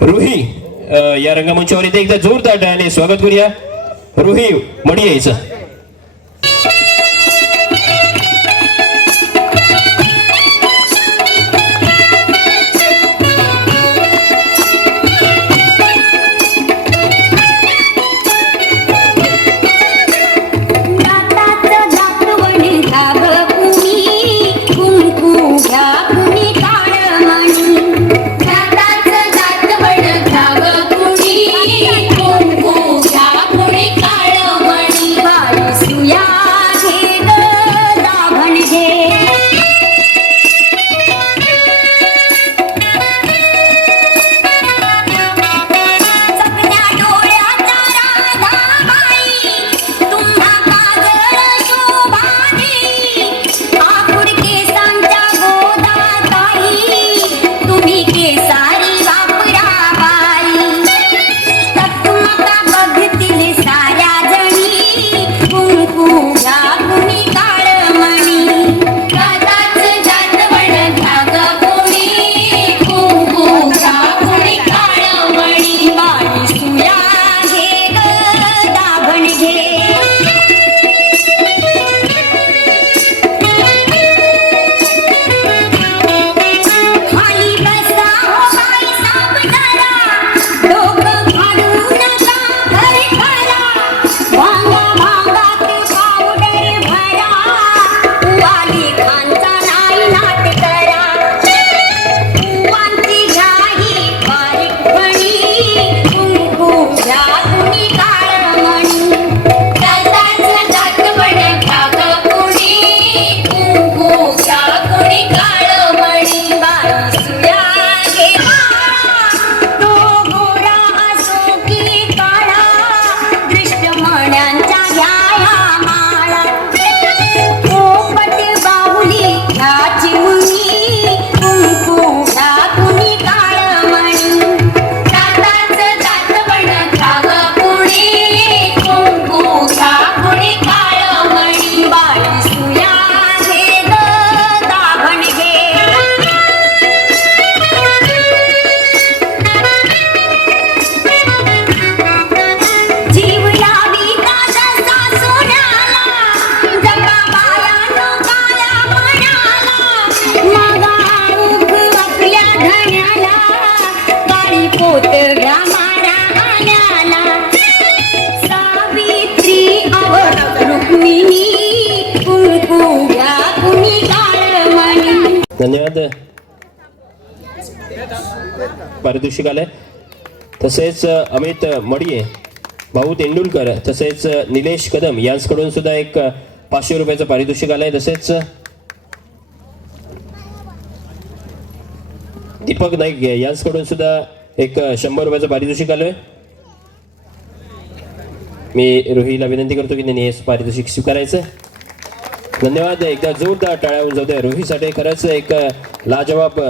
रुही या रंगमंचावर इथे एकदा जोरदार डायने स्वागत करूया. रुही मडी यायचं. धन्यवाद. पारितोषिक आलंय तसेच अमित मडिये भाऊ तेंडुलकर तसेच निलेश कदम यांच्याकडून सुद्धा एक पाचशे रुपयाचं पारितोषिक आलंय तसेच दीपक नाईक यांच्याकडून सुद्धा एक शंभर रुपयाचं पारितोषिक आलोय मी रोहीला विनंती करतो की त्यांनी हे पारितोषिक स्वीकारायचं. धन्यवाद. एकदा जोरदार टाळ्यावर जाऊ आहे रोहितसाठी खरंच एक लाजवाब